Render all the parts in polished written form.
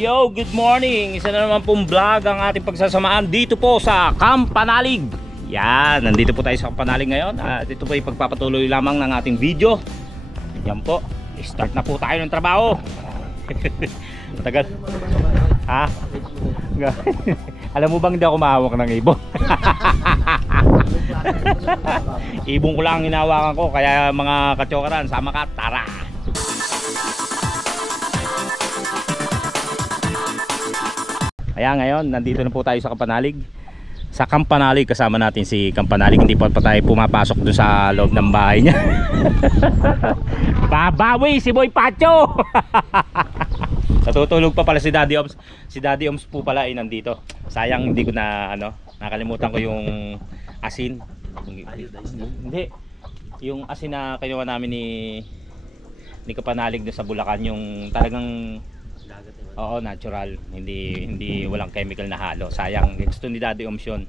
Yo, good morning! Isa na naman pong vlog ang ating pagsasamaan dito po sa Kampanalig. Yan, nandito po tayo sa Kampanalig ngayon. Ito po ay pagpapatuloy lamang ng ating video. Yan po, start na po tayo ng trabaho. Matagal. Ha? Alam mo bang hindi ako mahawak ng ibon? Ibon ko lang hinawakan ko, kaya mga katyokaran, sama ka, tara! Kaya ngayon, nandito na po tayo sa Kampanalig. Sa Kampanalig, kasama natin si Kampanalig. Hindi pa tayo pumapasok doon sa loob ng bahay niya. Babawi si Boy Pacho! Natutulog pa pala si Daddy Oms. Si Daddy Oms po pala ay nandito. Sayang hindi ko na nakalimutan ko yung asin. Hindi. Yung asin na kinuha namin ni Kampanalig doon sa Bulacan, yung talagang natural, hindi walang chemical na halo. Sayang, gusto ni Daddy Oms yun.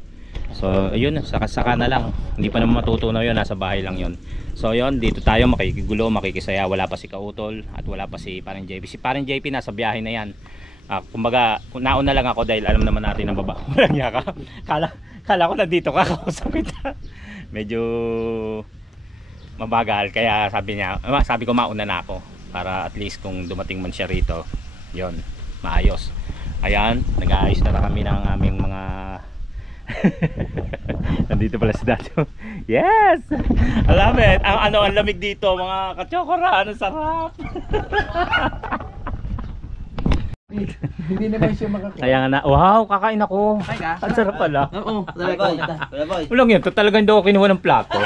So ayun, saka na lang. Hindi pa naman matutunaw yun, nasa bahay lang yun. So yun, dito tayo makikigulo, makikisaya. Wala pa si Kautol at wala pa si Paring JP. Si Paring JP nasa biyahe na yan. Kumbaga, nauna lang ako dahil alam naman natin ang baba. Walang yaka. Kala ko nandito ka, kausap kita. Medyo mabagal, kaya sabi ko mauna na ako para at least kung dumating man siya rito, yon, maayos. Ayan, nag-aayos na kami ng aming mga nandito pala si Dato. Yes, I love it. Ang lamig dito mga katsokora, ang sarap. Hindi naman siya makakain. Kaya nga wow, kakain ako. Ang sarap pala. Oo, boy. Walang yun, talagang daw kinuha ng plato.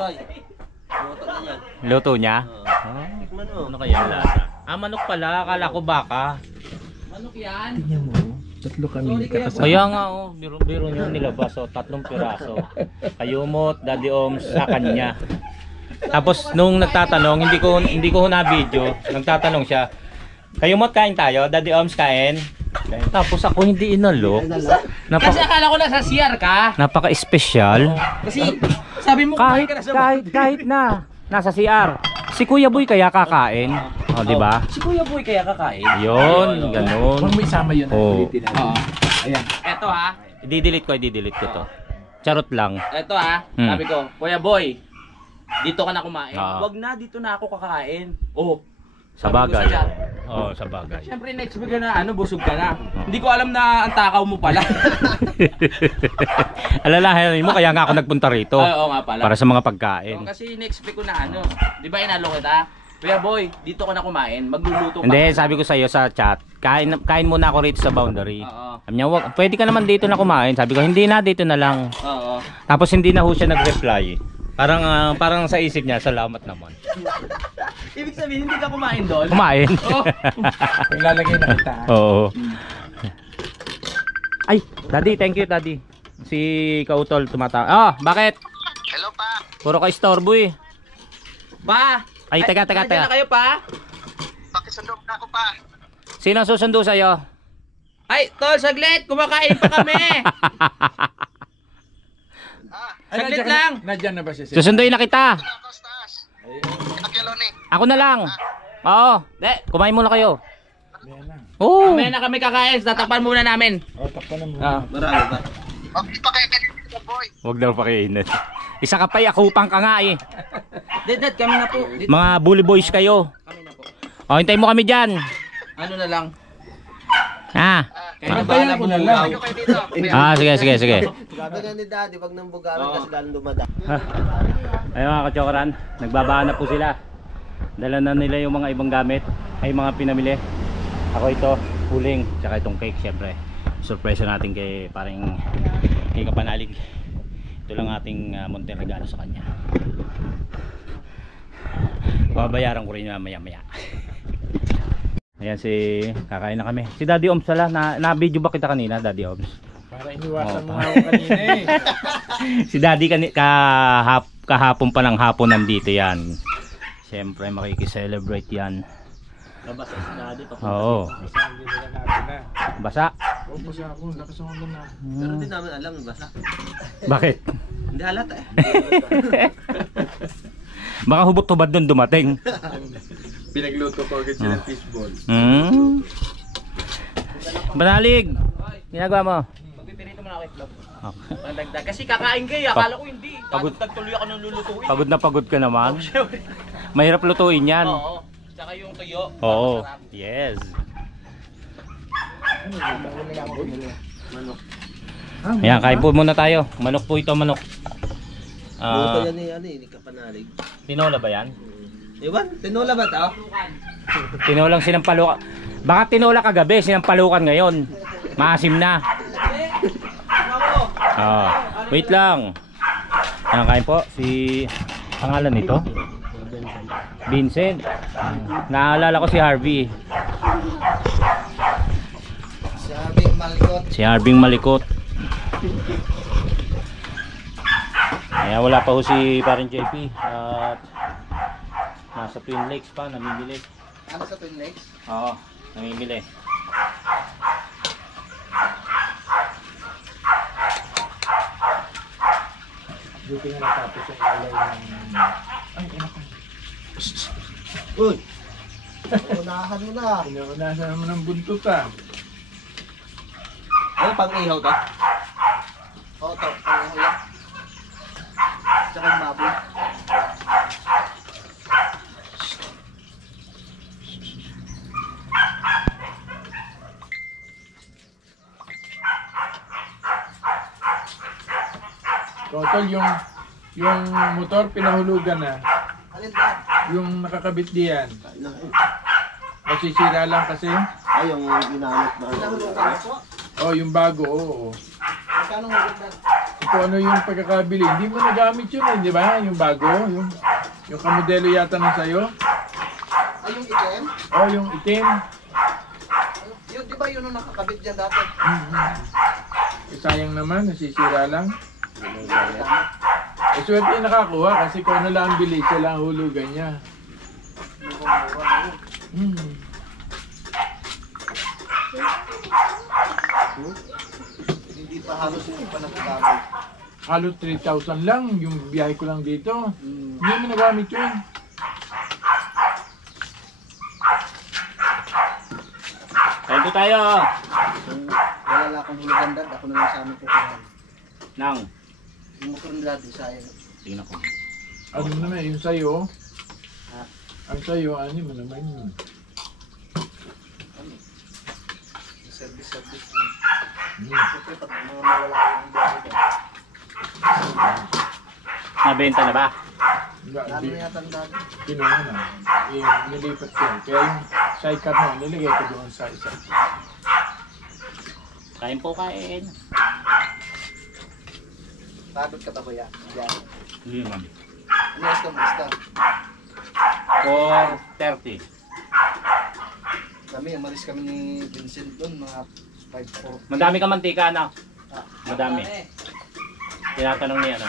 Boy. Luto niya? Ano kaya lasa? Manok pala, akala ko baka. Manok yan? Tingnan mo, tatlo kami kakasama. Kaya nga biro nyo nilabas, 3 piraso. Kayumot, Daddy Oms, sa kanya. Tapos nung nagtatanong, hindi ko na video, nagtatanong siya, Kayumot, kain tayo? Daddy Oms, kain? Tapos ako hindi inalo. Kasi akala ko nasa CR ka. Napaka-espesyal. Kasi sabi mo kahit na nasa CR. Si Kuya Boy kaya kakain. O, di ba? Si Kuya Boy kaya kakain. Yun, ganun. Kung may sama yun, ulitin natin. Oo. Ayan. Eto ha. I-delete ko to. Charot lang. Eto ha. Sabi ko, Kuya Boy, dito ka na kumain. Oo. Wag na, dito na ako kakain. Oh. Sa bagay. Sa bagay. Siyempre next week na busog ka na. Hindi ko alam na ang takaw mo pala. Alalahanin mo, kaya nga ako nagpunta rito. Oo nga pala. Para sa mga pagkain. Kasi next week ko na di ba inalo kita? Kuya Boy, dito ka na kumain, magluluto ka. Hindi, sabi ko sa iyo sa chat, kain muna ako rito sa boundary. Oo. Sabi niya, pwede ka naman dito na kumain. Sabi ko, hindi na, dito na lang. Oo. Tapos hindi na ho siya nag-reply. Parang sa isip niya, salamat naman. Ibig sabihin, hindi ka kumain doon? Kumain. Oh. Lalagay na kita. Oo. Ay, Daddy, thank you, Daddy. Si Kautol tumatawa. Bakit? Hello pa. Puro ka istorbo eh. Pa! Ay, teka. Nandiyan na kayo pa? Pakisundo na ako pa. Sino ang susundo sa'yo? Ay, tol, saglit! Kumakain pa kami! Saglit lang! Nandiyan na ba siya? Susunduin na kita. Ako sa taas. Akyalo ni. Ako na lang. Oo. Kumain muna kayo. Ayan na. Oo. Mamaya na kami kakain, tatakpan muna namin. O, takpan na mo. Marami ba? Okay pa kayo kanina, boy. Huwag daw pakiinit. Isa ka pa, akupang ka nga eh. Dad, kami na po. Mga bully boys kayo. Kami na po. O, hintayin mo kami dyan. Ano na lang? Ha? Kaya na Antayin ko na lang. Kayo kayo dito. Sige. Sabi nga ni Daddy, wag nang bugaran kasi lalong dumada. Ayun mga kachokaran, nagbabaan na po sila. Dala na nila yung mga ibang gamit, ay mga pinamili. Ako ito, huling, tsaka itong cake syempre. Surpresa natin kay Kampanalig. Ito lang ating munting regalo sa kanya. Babayaran ko rin maya. Ayan kakain na kami. Si Daddy Oms pala, na-video ba kita kanina, Daddy Oms? Para iniwasan mo nga ako kanina eh. Si Daddy kahapon pa ng hapon nandito yan. Siyempre makikiselebrate yan. Nabasa si Daddy pa. Oo. Hindi nila natin na. Basa? O, basa ako. Lakas ako na. Pero hindi namin alam, basta. Bakit? Hindi halata eh. Baka hubot-hubad doon dumating. Pinagluto ko agad sila fishball. Banalig! Ginagawa mo? Magpipirito mo na ako itlog. Okay. Pandagdag. Kasi kakain kayo, akala ko hindi. Pagod. Dagdag tuloy ako nung lulutuin. Pagod na pagod ka naman. Mahirap lutuin yan. Oo. Tsaka yung tuyo. Oo. Masarap. Yes. Manok. Ayan, kain po muna tayo. Manok po ito, manok. Buto yan hindi ka panalig. Tinola ba yan? Iwan, tinola ba ito? Tinolang sinampalukan. Baka tinola kagabi, sinampalukan ngayon. Maasim na. Wait lang. Ayan, kain po. Si pangalan nito? Vincent. Naalala ko si Harvey. Si Harvey Malikot. Kaya wala pa ho si Parang JP at nasa Twin Lakes pa, namimili. Ano sa Twin Lakes? Oo, namimili. Buti nga natapos yung alay ng... Ay, anak. Uy! Unahan mo na. Inuunasan naman ng buntot ah. Ano pang ihaw to? Oo, to. Ano yan? Tsaka yung baboy. Total, yung motor pinahulugan na. Alin ba? Yung nakakabit diyan. Masisira lang kasi. Ay, yung ginamit na. Pinahulugan po. Oh, yung bago, oo. Magkano hulog na? Kung ano yung pagkakabili. Hindi mo nagamit yun eh, di ba? Yung bago, yung kamodelo yata ng sayo. Ay, yung item? Oh, yung itim. Yun, di ba yun ang nakakabit dyan dati? Eh, sayang naman, nasisira lang. Eh, swerte yung nakakuha kasi kung ano lang ang bili, siya lang ang hulugan niya. Hindi pa halos yung pa nagkakabit. Halos 3,000 lang yung biyahe ko lang dito. Hindi mo nagamit yun. Kain po tayo. Wala lang akong hulugan dad. Ako na lang sa amin kukuhan. Nang. Yung motor nila doon sayang. Tingnan ko. Ano mo naman, yung sayo. Ang sayo, ano mo naman yun. Service. Hmm. Siyempre, pag mga mawala yung biyahe doon. Nabenta na ba? Lalo na yata ang dati. Kinuha na. Nilipat ko. Kaya yung sidecar mo, nilagay ko doon sa isa. Kain po, kain. Pagod ka ba kuya? Yan. Hindi ma'am. Ano gusto mo? Gusto? 4:30. Kami, umalis kami ni Vincent doon, mga 5-4. Madami ka mantika na. Madami. Tinatanong niya na.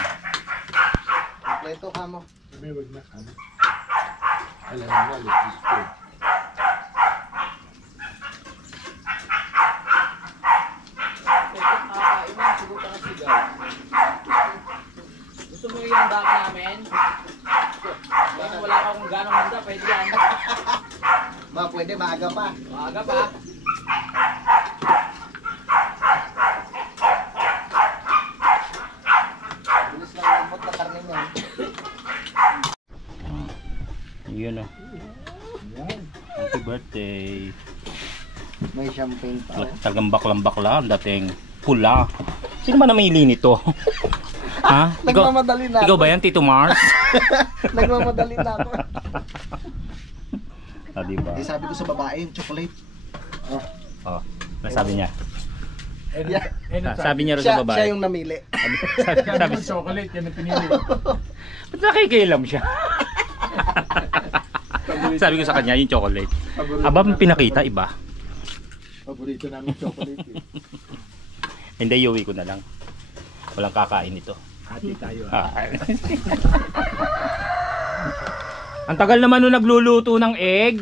Kompleto ka mo. Sabi, wag na ka. Alam mo, let's go. Gusto mo yung baka namin? Baka wala akong ganong handa, pwede yan. Ma, pwede, maaga pa. Maaga pa. Bilis lang ang ambot na karne niya. Yun o. Happy birthday. May champagne pa. Talagang baklang-bakla. Ang dating pula. Sino ba namili nito? Ha? Nagmamadali na Ikaw ako. ba yan, Tito Mars? Nagmamadali na ako. Diba? Eh, sabi ko sa babae, chocolate. Oh, nasabi niya. Sabi Sabi niya rin sa babae. Siya yung namili. Sabi, chocolate, yan ang pinili. ba't nakikialam siya? Sabi ko sa kanya, yung chocolate. Aba, pinakita, iba. Paborito namin chocolate eh. Hindi, iuwi ko na lang. Walang kakain ito. Hati tayo Ah. Ang tagal naman nung nagluluto ng egg.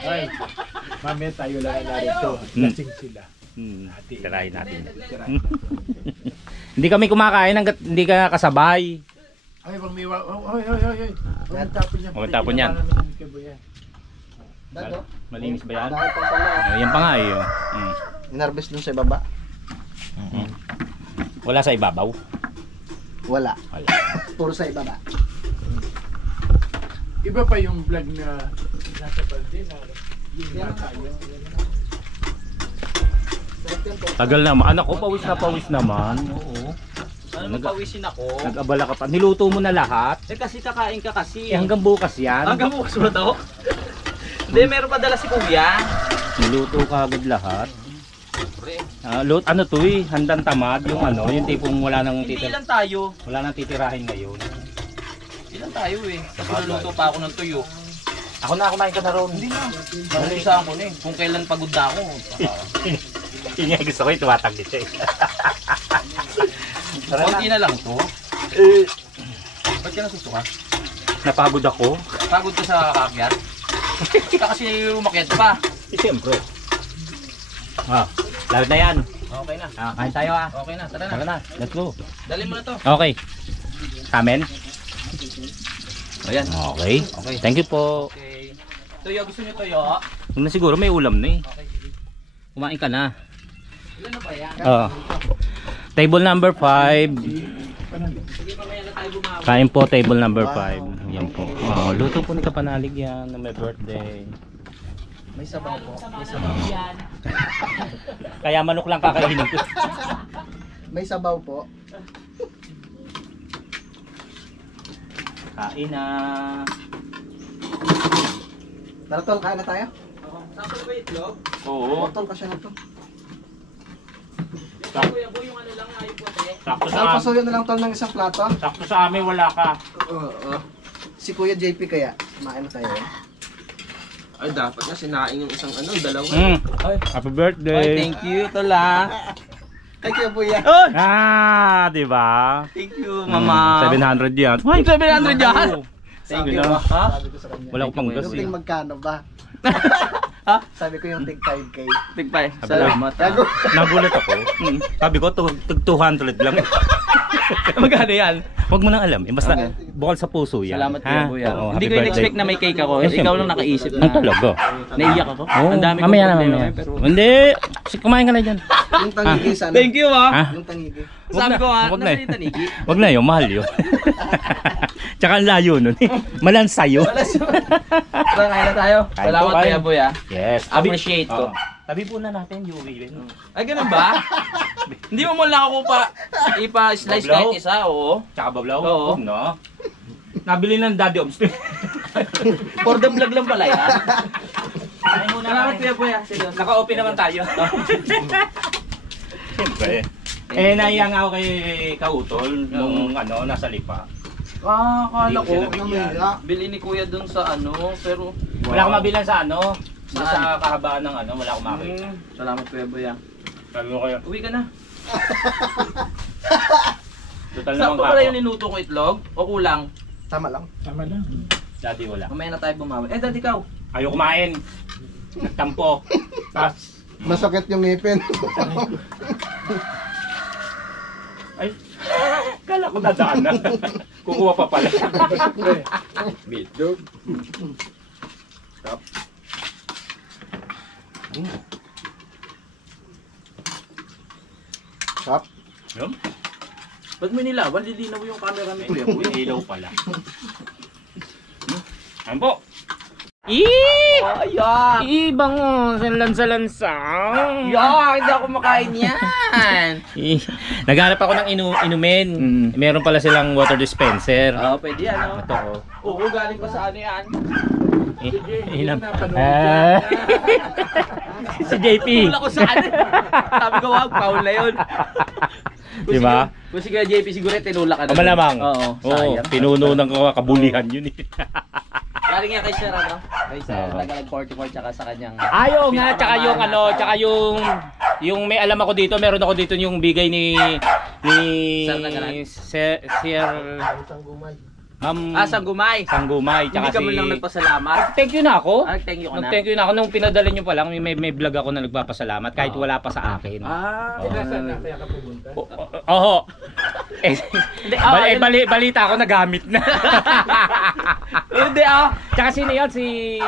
Ay, mamaya tayo lang narito. Lasing sila. Tirahin natin. Hindi kami kumakain hanggat hindi ka kasabay. Ay, bang may ay. Huwag tapon niya. Huwag tapon yan. Dado? Malinis ba yan? Dahil pa pala. Yan pa nga eh. Oh. Inarbis dun sa ibaba. Wala sa ibabaw. Wala. Wala. Puro sa ibaba. Iba pa yung vlog na nasa balde na yung nasa yun. Tagal naman. Anak ko, pawis naman. Oo. Ano mapawisin ako? Nag-abala ka pa. Niluto mo na lahat. Eh kasi kakain ka kasi. Eh, hanggang bukas yan. Hanggang bukas ba to? Hindi, meron pa dala si Kuya. Niluto ka agad lahat. Ano to eh, handang tamad. Yung ano, yung tipong wala nang Hindi titirahin. lang tayo. Wala nang titirahin ngayon. Hindi lang tayo eh. Kasi naluto pa ako ng tuyo. Ako na, kumain ka na ron. Hindi na. Nalusahan ko na eh. Kung kailan pagod na ako. Yun yung gusto ko, tumataglit siya eh. Konti na lang to. Ba't ka nasusuka? Napagod ako. Pagod ka sa kakakyat? Kasi umakyat pa. Eh, siyempre. Lalo na yan. Okay na. Kain tayo ah. Okay na. Tara Tara na. na, let's go. Dalhin mo na to. Okay. Amen. Ayan. Okay. Okay. Thank you po. Okay. Tuyo, gusto niyo tuyo? Huwag na siguro, may ulam na eh. Okay. Kumain ka na. Ilan na ba yan? Table number 5. Sige, mamaya na tayo bumawi. Kain po, table number 5. Yan po. Luto po ni Kapanalig yan na may birthday. May sabaw po. May sabaw yan. Kaya manok lang kakainin ko. May sabaw po. Kain na. Naratol, kain na tayo? Sakto ba itlog? Oo. Naratol ka siya na to. Yung Kuya Boy, yung ano lang, ayaw po tayo. Sakto Saan pasuyo na lang tol ng isang plato? sakto sa amin, wala ka. Oo. Si Kuya JP kaya. Kumain na tayo. Ay, dapat na sinaing yung isang ano, dalawa. Happy birthday. Oy, thank you, Tola. Ay, Kuya Buya. Oh, Di ba? thank you, Mama. 700 yan. Ay, 700 yan. Thank Sabi you. mo, ha? Sabi ko sa kanya. Wala ko pang gas Yung eh. ting magkano ba? Ha? Sabi ko yung ting 5K. Tigpay. Salamat. Gago. Nagulat ako. Sabi ko, 200 lang. Magkano yan? Huwag mo nang alam. Basta bukal sa puso yan. Salamat, Kuya Boy. Oo, Hindi happy ko birthday. in-expect na may cake ako. Eh, Ikaw siyempre. lang nakaisip na. Ang talaga. Naiyak ako. Oo, Ang dami kong mamaya na, problema mamaya. eh, pero... Hindi. Kumain ka na dyan. Yung tangigi sana. Thank you, ha? Ha? Yung tangigi. Sabi ko nga, Wag na eh. nasa yung tanigi. Wag na yun, mahal yun. Tsaka ang layo nun. Malansayo. Tara, kain na tayo. Kain Salamat, po, kain. Kuya Boy, ha? Yes. Appreciate ko. Tabi po na natin, Yuri. Ay, ganun ba? Hindi mo lang ako ipa-slice Bablaw? kahit isa, oo. Tsaka bablaw? Oo. No. Nabili ng Daddy Oms. For the vlog lang pala yan. Kain muna. Salamat, Kuya Boy, ha? Seryoso. Naka-open naman tayo. Siyempre. Naiya nga ako kay Kautol nung nasa Lipa. Akala ko, Hindi ko siya nabigyan. bili ni Kuya dun sa ano, pero... Wala akong mabilan sa Saan? sa kahabaan ng wala akong makita. Salamat, Kuya Boy, ha? Sabi ko kayo, Uwi ka na. total naman Sakto ka pala ako. yung niluto ko itlog? O kulang? Tama lang. Tama lang. Daddy wala. Mamaya na tayo bumawi. Eh, dad, ikaw. Ayaw kumain. Nagtampo. Tapos, Masakit yung ngipin. ay, kala ko dadaan na. Kukuha pa pala. Bitdog. Sarap. Yun. Ba't may nilawan? Lilinaw yung camera ni Kuya Boy. May ilaw pala. Ayan po. Ayan! Ibang lansa-lansa. Yan! Hindi ako makain yan! Naghanap ako ng inumin. Meron pala silang water dispenser. Oo, pwede yan, no? Ito oh. Oo, galing pa sa ano yan. Ilam. Si JP. Tula ko sa ano. Sabi ko, wag, Paul na yun. Di ba? Kung si Kuya JP siguro, tinulak ka na. Malamang. Oo, Oo, sayang. pinuno ng kabulihan yun eh. Galing nga kay Sir, ano? Kay Sir, Oo. Tagalog 44, tsaka sa kanyang... Ayaw nga, tsaka yung pinakamahal na tsaka yung may alam ako dito, meron ako dito yung bigay ni Sir Nagalan? Sir Sanggumay. Sanggumay, Hindi tsaka ka man lang si nagpasalamat. Thank you na ako. Thank you ka na. Nag-thank you na ako nung pinadala niyo pa lang, may vlog ako na nagpapasalamat kahit wala pa sa akin. Nasaan na kaya ka pumunta? Oo. Eh, Hindi, balita ako nagamit na. Hindi, Tsaka sino yun? Si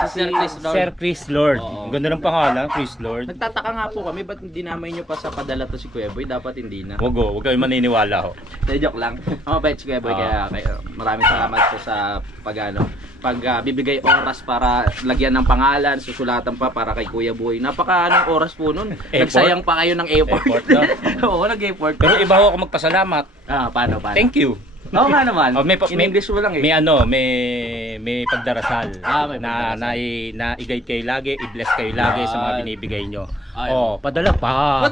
Si Sir Chris Lord. Sir Chris Lord. Oo. Ang ganda ng pangalan, Chris Lord. Nagtataka nga po kami, ba't dinamay nyo pa sa padala to si Kuya Boy? Dapat hindi na. Huwag kayo maniniwala ho. Joke lang. Ang mabait si Kuya Boy, kaya maraming salamat po sa bibigay oras para lagyan ng pangalan, susulatan pa para kay Kuya Boy. Anong oras po nun? Nagsayang pa kayo ng effort. No? Oo, nag-effort. Pero iba ho ako magpasalamat. Paano? Thank you. Oo nga naman. Oh, In English mo lang eh. May pagdarasal May na i-guide kayo lagi, i-bless kayo lagi sa mga binibigay nyo. Padala pa.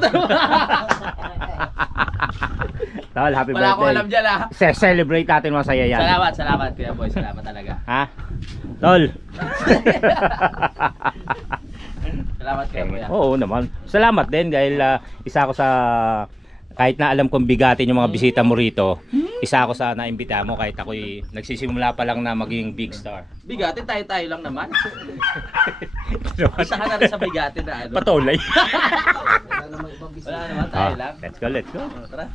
Tol, happy Wala akong alam birthday. dyan Celebrate natin, masaya yan. Salamat Kuya Boy. Salamat talaga. Ha? Tol. Salamat Kuya Boy. Oo naman. Salamat din dahil isa ako sa, kahit na alam kong bigatin yung mga bisita mo rito, isa ako sa naimbita mo kahit ako'y nagsisimula pa lang na maging big star. Bigatin, tayo lang naman. Isa ka na rin sa bigatin na ano. Patulay. Wala namang ibang bisita. Wala naman, tayo lang. Let's go. Tara.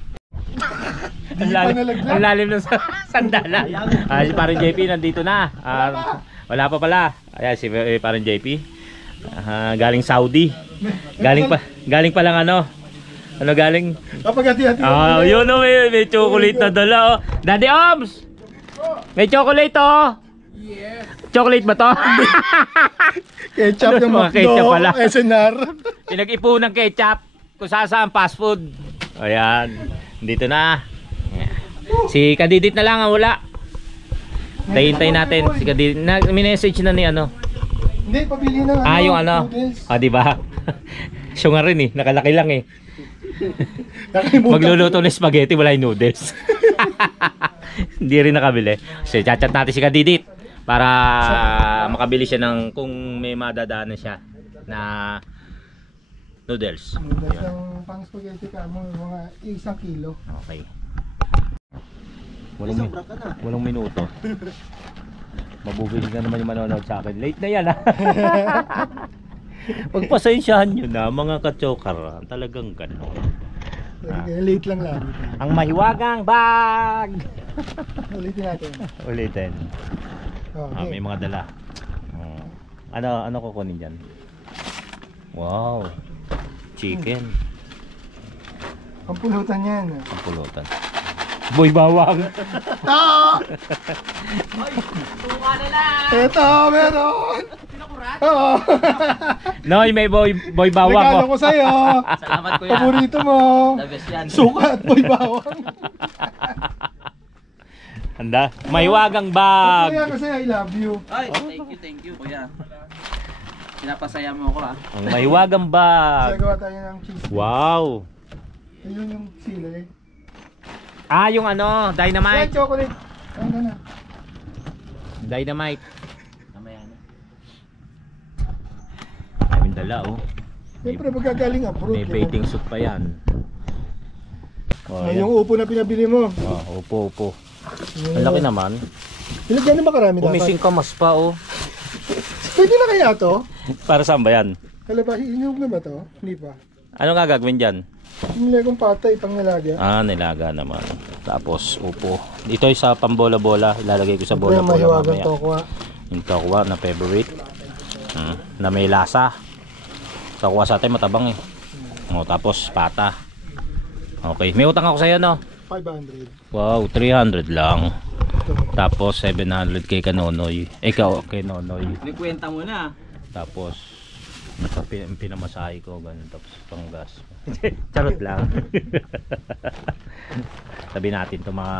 Ang lalim ng sandala. Si Parang JP nandito na. Wala pa pala. Ayan si Parang JP. Galing Saudi. Galing pa lang ano. Ano galing? Kapag-hati-hati. Yun o, may chocolate na dala. Daddy Oms! May chocolate oh! Yes. Chocolate ba to? Ketchup ng Mga ketchup pala. SNR. Pinag-ipo ng ketchup kung saan fast food. Ayan. Dito na. Si Kadidit na lang ang wala. Tayin natin. Si Kadidit. Minessage na ni ano. Hindi, pabili ng Yung ano. Di ba? Siya nga rin eh. Nakalaki lang eh. Magluluto ng spaghetti, wala yung noodles. Hindi rin nakabili. So, chat natin si Kadidit para makabili siya ng kung may madadaanan siya na noodles. Ang pang spaghetti ka mo, mga 1 kilo. Okay. Walang minuto. Mabubili na naman yung manonood sa akin. Late na yan ha. Pagpasensyahan nyo na mga ka-chokar. Talagang gano'n. Late lang lagi. Ang mahiwagang bag. Ulitin natin. Ulitin. Okay. May mga dala. Ano kukunin dyan? Wow. Chicken. Ang pulutan yan. Ang pulutan. Boy bawang. Ito, meron. Oo. Noy, may boy bawang Regalo ko. ko sa'yo. Salamat Kuya. Paborito mo. The best yan. Suka at boy bawang. Handa? Mahiwagang Kaya bag. kasi I love you. Ay, thank you Kuya. Pinapasaya mo ako Ang mahiwagang bag. Gagawa tayo ng cheese. Wow. Ayun yung sila eh. Yung ano, Yan, dynamite. chocolate. Ano na. Dynamite. Mamaya na. Daming dala oh. Siyempre magagaling abroad. May baiting suit pa yan. Yung upo na pinabili mo. Upo. Ang laki naman. Ilagyan na ba karami dapat? Pumising ka mas pa oh. Pwede na kaya to? Para saan ba yan? Kalabasi, inyog na ba to? Hindi pa. Ano nga gagawin dyan? Hinilay kong patay pang nalagyan. Nilaga naman. Tapos upo. Ito ay sa pambola-bola. Ilalagay ko sa Ito yung bola-bola mahiwagang mamaya. tokwa. Yung tokwa na favorite. Na may lasa. Tokwa sa atin matabang eh. Tapos pata. Okay. May utang ako sa'yo no? 500. Wow, 300 lang. Ito. Tapos 700 kay Kanonoy. Ikaw kay Nonoy. Nikwenta mo na. Tapos pinamasahe ko ganun. Tapos panggas. Charot lang. Sabi natin itong mga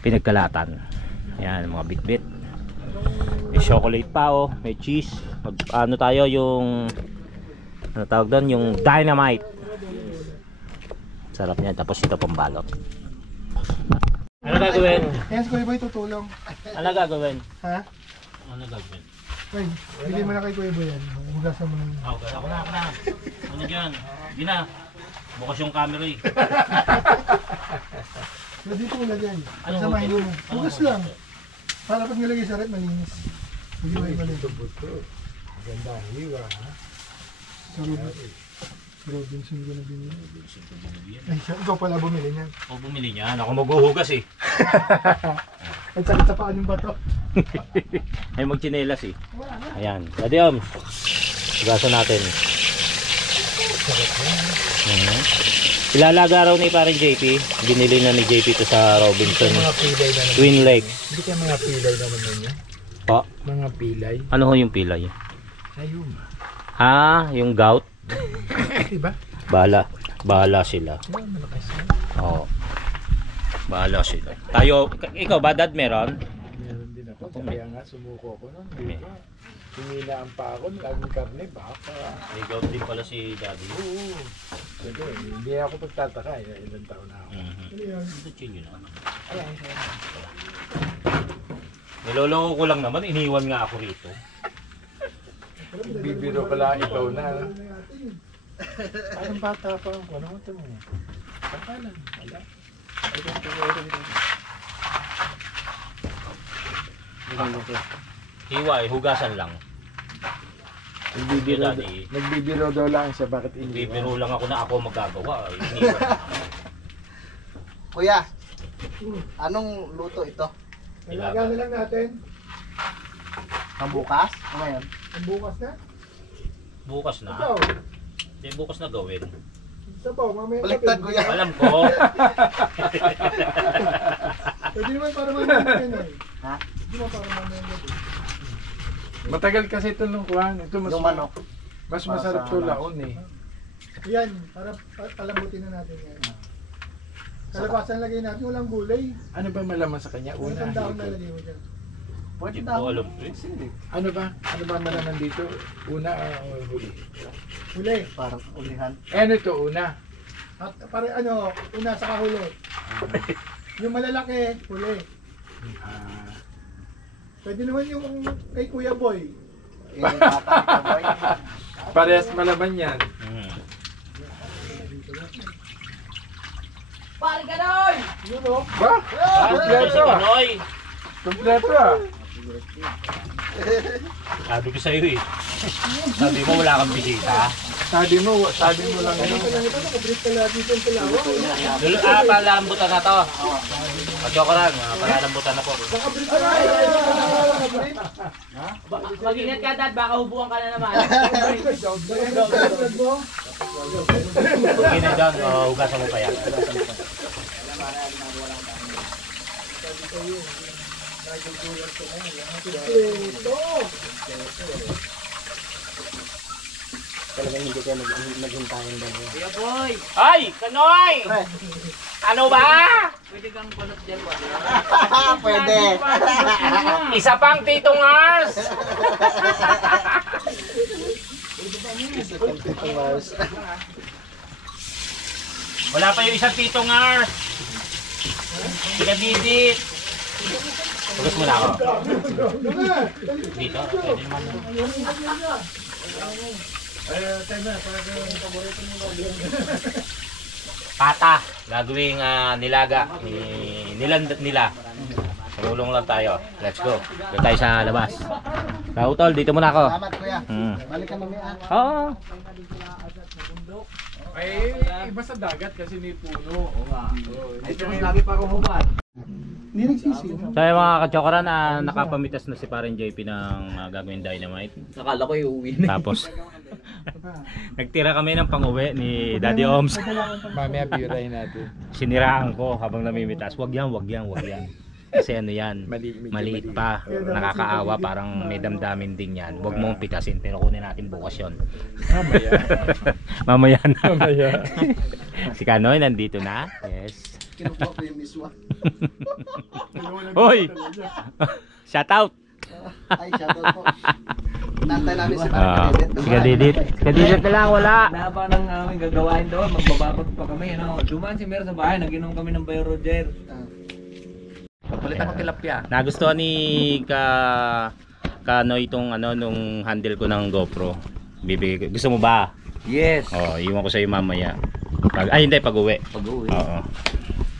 pinagkalatan. Yan, mga bit-bit. May chocolate pa oh. May cheese. Ano tayo yung ano tawag doon? Yung dynamite. Sarap niyan. Tapos ito pambalot. Ano gagawin? Yan, Kuya Boy, tutulong. Ano gagawin? Ha? Ano gagawin? Wait, bili mo na kay Kuya Boy yan. Hugasan mo na. Okay, ako na. Ano dyan? Hindi na. Bukas yung camera eh. Pwede ko na dyan. Ano Samahin hugas? mo. Hugas lang. Para pag nilagay sa rep, malinis. Hiway mo lang. Ganda, hiwa. Sa Robinson ko na binili. Ay, ikaw pala bumili niyan. Ako bumili niyan. Ako maghuhugas eh. At sakit sa paan yung bato. Ay magchinelas eh. Ayan. Daddy Oms. Hugasan natin. Ilalaga raw ni parang JP. Binili na ni JP to sa Robinson. Mga pilay na naman. Twin Lake. Hindi kayo mga pilay naman ninyo? Pa. Mga pilay? Ano ho yung pilay? Ayun. Ah, yung gout. Diba? Bahala sila. Diba malakas na? Oo. Bahala sila. Tayo, ikaw ba dad meron? Meron din ako. Kaya nga sumuko ko nun. Diba? Hinila ang pa ako. Laging karne. Baka. May gout din pala si daddy. Oo. Sige, hindi ako pagtataka. Ilang taon na ako. Niloloko ko lang naman, iniwan nga ako rito. Bibiro pala ikaw na. Parang bata pa ako. Ano mo ito mo? Baka lang. Wala. Hiwa, hugasan lang. Nagbibiro, Daddy. nagbibiro daw lang siya. Bakit iniwan? Bibiro lang ako na ako magagawa. Iniwan na ako. Kuya, anong luto ito? Ilaga na lang natin. Ang bukas? O ngayon? Ang bukas na. Bukas na. Ikaw. Hindi bukas na gawin. Sabaw, mamaya. Baliktad kuya. Alam ko. Pwede naman para mamaya. Ha? Hindi mo para mamaya. Matagal kasi ito nung kuhan. Ito mas Yung manok. Mas Para masarap sa to lunch. laon eh. Yan, para palamutin na natin yan. Kalabasan lagay natin, walang gulay. Ano ba malaman sa kanya? Ano Una, ang daon higit. na lagay mo dyan? Pwede Hindi daw. ko alam. Eh. Ano ba? Ano ba malaman dito? Una o huli? Huli. Parang ulihan. Eh ano ito? Una? At para ano, una sa kahuli. Yung malalaki, huli. Ah, Pwede naman yung kay Kuya Boy. Tatay ka boy. parehas malaman yan. Yun o. Ba? Kompleto ah. Kanoy! Kompleto ah. Sabi ko sa'yo eh. Sabi mo wala kang bisita. Sabi mo lang ano. Kaya ito, nakabrit ka lagi sa talawa. Palalambutan na to. Magyokoran, palalambutan na po. Nakabrit ka lagi. Nakabrit. Mag-ingat ka dad, baka hubuan ka na naman. Nakabrit mo. Okay na dyan, hugasan mo pa yan. Ito. Talagang hindi kayo naghintayin ba niya? Kuya boy, Ay! Kanoy! Ano ba? pwede kang balot dyan ba? Pwede. Isa pang titong Ars! Wala pa yung isang titong Ars! Sila Didit! Hugas mo na ako. Dito, pwede naman. Pata, gagawing nilaga, nilandat nila. Tulong lang tayo. Let's go. Doon tayo sa labas. Kautol, dito muna ako. Salamat kuya. Balik ka mamaya. Oo. Ay, iba sa dagat kasi may puno. Oo nga. Ito yung lagi pa akong hubad. Hindi nagsisi. So yung mga kachokaran, nakapamitas na si Parin JP ng gagawin dynamite. Nakala ko iuwi na. Tapos, nagtira kami ng pang-uwi ni Daddy Oms. mamaya birahin natin. Siniraan ko habang namimitas. Wag yan, wag yan, wag yan. Kasi ano yan, Medyo maliit pa. Nakakaawa, parang may damdamin din yan. Wag mong pitasin, pero kunin natin bukas yun. Mamaya. Mamaya na. Mamaya. Si Kanoy nandito na. Yes. Kinukuha ko yung miswa. Hoy! Shout out! Ay, shoutout po. Nantay namin si Si Kadidit. Si Kadidit na lang, wala. Naba nang aming gagawain doon, magbabakot pa kami. Ano? Dumaan si Mer sa bahay, naginom kami ng Bio Roger. Pagpalitan ko tilapia. Nagustuhan ni Kanoy itong ano, nung handle ko ng GoPro. Bibigay ko. Gusto mo ba? Yes. Oh, iwan ko sa iyo mamaya. Ay, hindi, pag-uwi. Pag-uwi. Oo.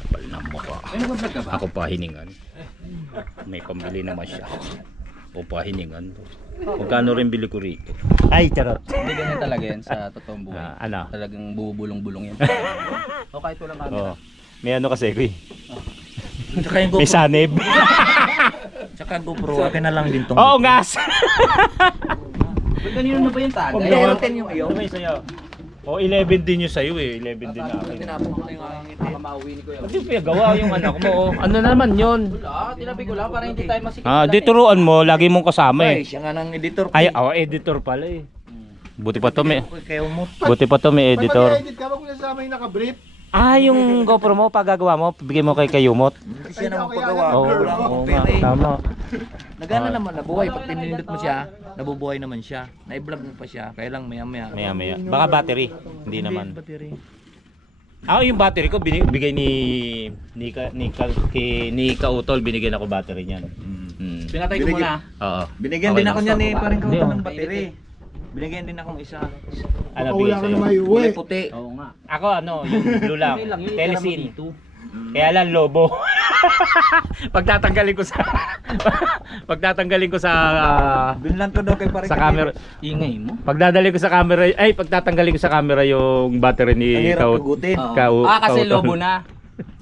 Kapal na mukha. Ay, nag-vlog ka ba? Ako pa hiningan. May pambili naman siya. Ako pa hiningan. Magkano rin bili ko rito? Ay, charot. Hindi ganyan talaga yan sa totoong buhay. Ano? Talagang bubulong-bulong yan. O kahit walang camera. Oh. May ano kasi ko eh. Tsaka yung May GoPro. sanib. Tsaka GoPro. Akin na lang din tong. Oo, gas. Kanino na ba yung tagay? Meron 10 yung iyo. Ano ba yung sa'yo? O, 11 din yung sa'yo eh. 11 din na akin. Tinapon ko na yung aking ngiti. Mauwi ni Kuya. Hindi pa gawa yung anak mo. Oh. Ano naman yun? Wala, tinabi ko lang para hindi tayo masikip. Dituruan mo, lagi mong kasama Ay, eh. siya nga ng editor ko. Ay, editor pala eh. Buti pa to may, Kaya umot. buti pa to may Pag editor. mag-edit ka, wag mo nasama yung naka-brief. Yung GoPro mo, pagagawa mo, bigay mo kay Kayumot. Hindi siya naman Ay, paggawa. Oo, Wala akong oo pera nga, eh. tama. Nagana naman, nabuhay. Pag pinindot mo siya, nabubuhay naman siya. Na-vlog mo pa siya. Kaya lang maya-maya. Maya. Baka battery. Hindi naman. Battery. Yung battery ko binigay ni Kautol, binigyan ako battery niyan. Pinatay ko muna. Oo. Binigyan Okay din ako lang. niyan eh. Parang Hindi, kautan oh. ng battery. Binigyan din akong isa. Ano Baka bigay wala ka sa'yo? na may uwi. Kulay puti. Oo nga. Ako yung blue lang. Okay lang yun, Telesin. itira mo dito. Kaya lang lobo. Pagtatanggalin ko sa Binlan ko daw kay pare. sa camera. Ingay mo. Pagtatanggalin ko sa camera yung battery ni Ang hirap Kaut. pugutin. Kasi Kauton. lobo na.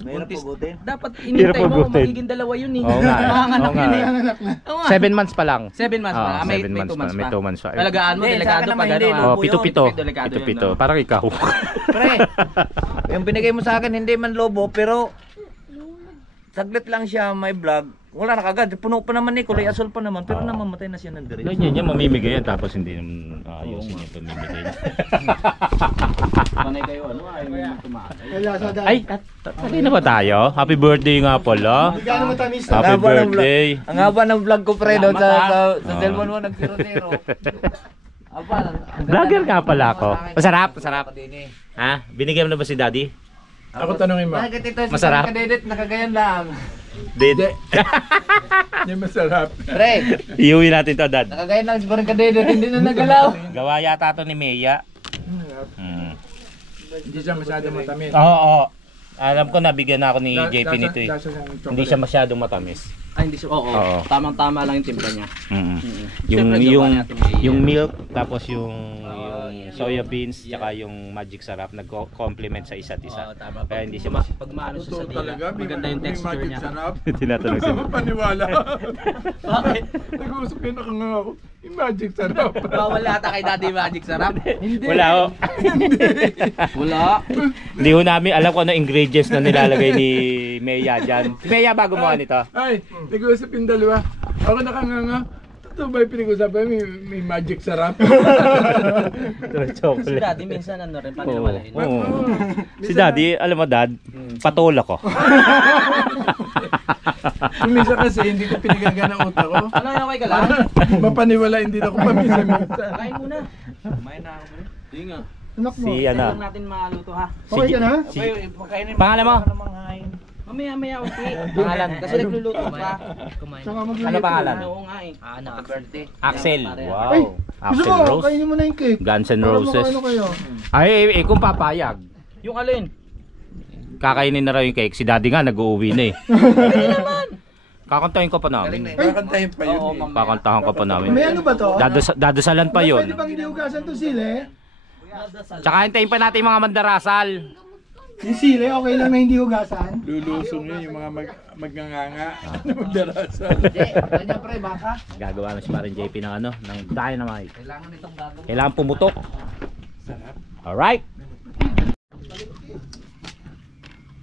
Mahirap pugutin. Dapat Hirap inintay mo, pugutin. magiging dalawa yun eh. Oo nga. Manganganak Oo nga. yun eh. Anak na. Oo nga. 7 months pa lang. 7 months pa. Ah, May 7 2 months months pa. May pa. 2 months pa. Talagaan mo, Hindi, sa delikado akin pag naman ano hindi, ah. lobo. Oh, pito-pito. Delikado yun, Pito-pito. no? Parang ikaw. Pre, yung binigay mo sa akin hindi man lobo pero saglit lang siya may vlog. Wala na kagad. Puno pa naman eh. Kulay asol pa naman. Pero namamatay na siya ng diretso. Ganyan yan, mamimigay yan tapos hindi naman ayusin yung pamimigay. Panay kayo, ano? Ayaw mo tumatay. Kaya sa dahil. Ay, tagay na ba tayo? Happy birthday nga pala. Hindi gaano matamis. Happy Ang haba ng vlog. birthday. Ang haba ng vlog ko pre doon Salamat, sa cellphone mo nag-0-0. Aba, Vlogger nga pala ako. Masarap, masarap. Din eh. Ha? Binigyan mo na ba si Daddy? Ako tanungin mo. Bakit ito si Masarap? Kadedit nakagayan lang. Dede. Yung masarap. Pre, Iuwi natin to, Dad. nakagayan lang si Barang Kadedit. Hindi na nagalaw. Gawa yata to ni Meya. Hindi siya masyado matamis. Oo. Alam ko nabigyan na ako ni JP nito eh. Lasa ng chocolate. Hindi siya masyadong matamis. Ay, hindi siya. Oo. Oo. Tamang-tama lang yung timpla niya. Mm. Siyempre, gawa natin may- Yung milk tapos yung soya beans tsaka yung magic sarap nag-complement sa isa't isa. Oo, tama. Kaya hindi siya mas Pag maano siya sa Totoo dila, talaga. maganda yung texture magic niya. sarap. tinatanong Hindi siya. mo paniwala. Bakit? Nag-uusap kayo nakanga ako. Yung magic sarap. Bawal ata kay Daddy Magic sarap. Hindi. Wala ho. Wala. Hindi ho namin alam kung ano ingredients na nilalagay ni Meya dyan. Si Meya ba gumawa nito? Ay, nag-uusap yung dalawa. Ako nakanganga. Totoo ba yung pinag-usapan? May magic sarap. Si Chocolate. Daddy minsan ano rin, Oo. paniwalain. Oo. Si Daddy, alam mo Dad, patol ako. Kung minsan kasi hindi ko pinagaga ng utak ko. Ano yung okay ka lang? Mapaniwala, hindi na ako paminsan-minsan. Kain muna. Kumain na ako. Hindi nga. Anak mo. Si Tayo ano? lang natin maluto ha. Okay ka na? Si, Pagkainin Pangalan mo? Mamaya okay. Pangalan? Kasi nagluluto pa. Saka mag- Ano pangalan? Oo nga eh. Happy birthday. Axel. Ay, Wow. gusto Axel ko, Rose. kainin mo na yung cake. Guns N' Para Roses. makaano kayo. Ay, kung papayag. Yung alin? Kakainin na raw yung cake. Si Daddy nga nag-uuwi na eh. Kakantahin ko pa Galing na namin. yun. Kakantahin pa yun Oo, eh. mamaya. Kakantahan ko pa namin. May ano ba to? Dadasalan pa Pwede yon. bang hindi hugasan to sile? Tsaka hintayin pa natin yung mga mandarasal. Yung sile, okay lang na hindi hugasan? Lulusong yun, yung mga magnganganga. Magdarasal. Hindi, ganyan pre, baka. Gagawa na si Marin JP ng ano, ng dynamite. Kailangan itong gagawin. Kailangan pumutok. Alright.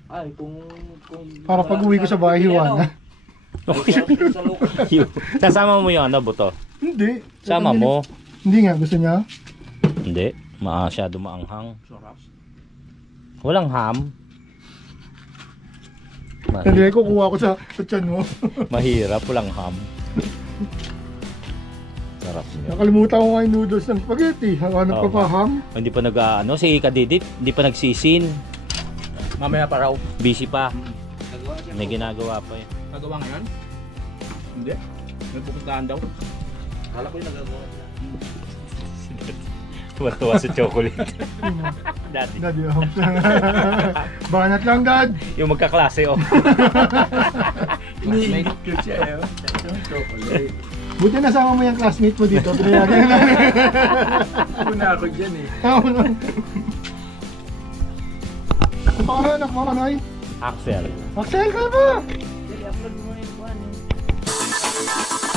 Ay, kung Para pag uwi ko sa bahay, hiwa na. sa loob. Sasama mo yung ano, buto. Hindi. Sama mo. Hindi nga, gusto niya? Hindi. Masyado maanghang. Walang ham. Hindi, kukuha ko sa tiyan mo. Mahirap, walang ham. Sarap niya. Nakalimutan ko nga yung noodles ng spaghetti. Hanap ko Oo. pa ham. Hindi pa nag-ano, si Kadidit, hindi pa nagsisin. Mamaya pa raw. Busy pa. May ginagawa pa eh. Nagawa ngayon? Hindi. Nagpupuntahan daw. Kala ko yung nagagawa. Tuwa-tuwa sa chocolate. Daddy. Daddy, ham. Banat lang, Dad. Yung magkaklase oh. Iniinit ko siya eh. Yung chocolate. Buti nasama mo yung classmate mo dito. Pinayagan na. Una ako dyan eh. Tama na. Ano anak mo, Kanoy? Axel. Axel ka ba? I-upload mo na yung buwan.